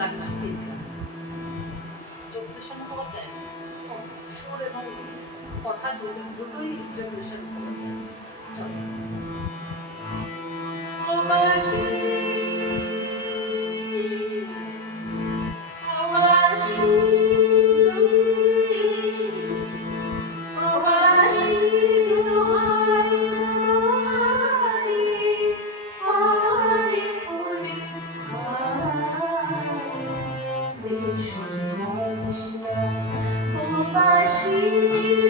তাকে শিখিয়েছিলাম জগদীশ মুখোপাধ্যায় হ্যাঁ, সুর এবং কথা দুটোই জগদীশ মুখোপাধ্যায়। চলো। see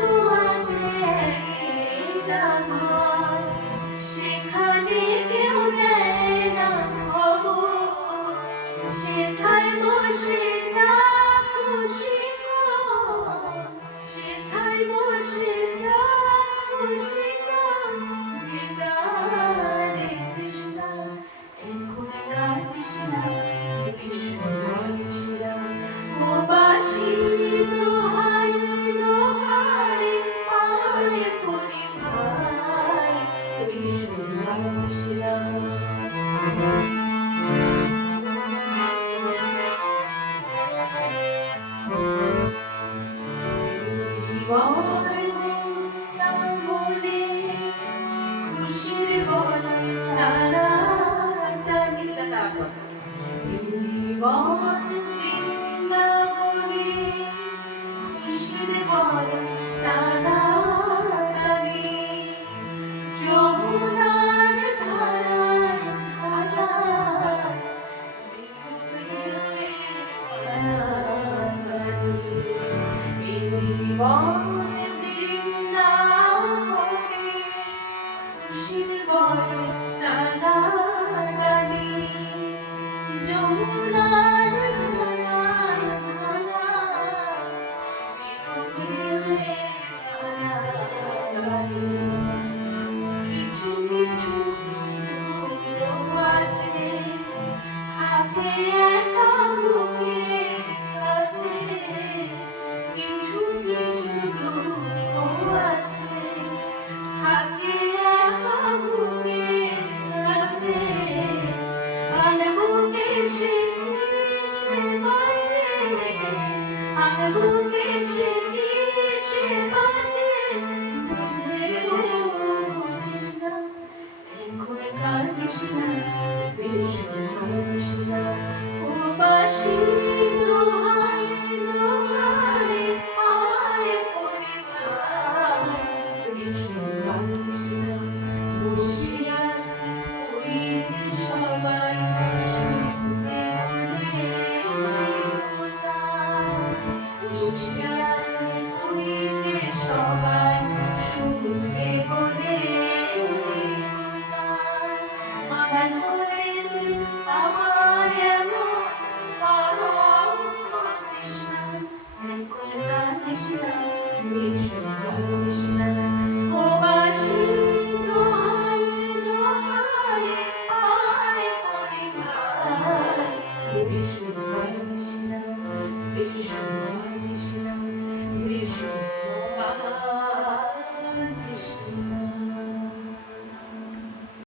Thank you. Lord. Krishna.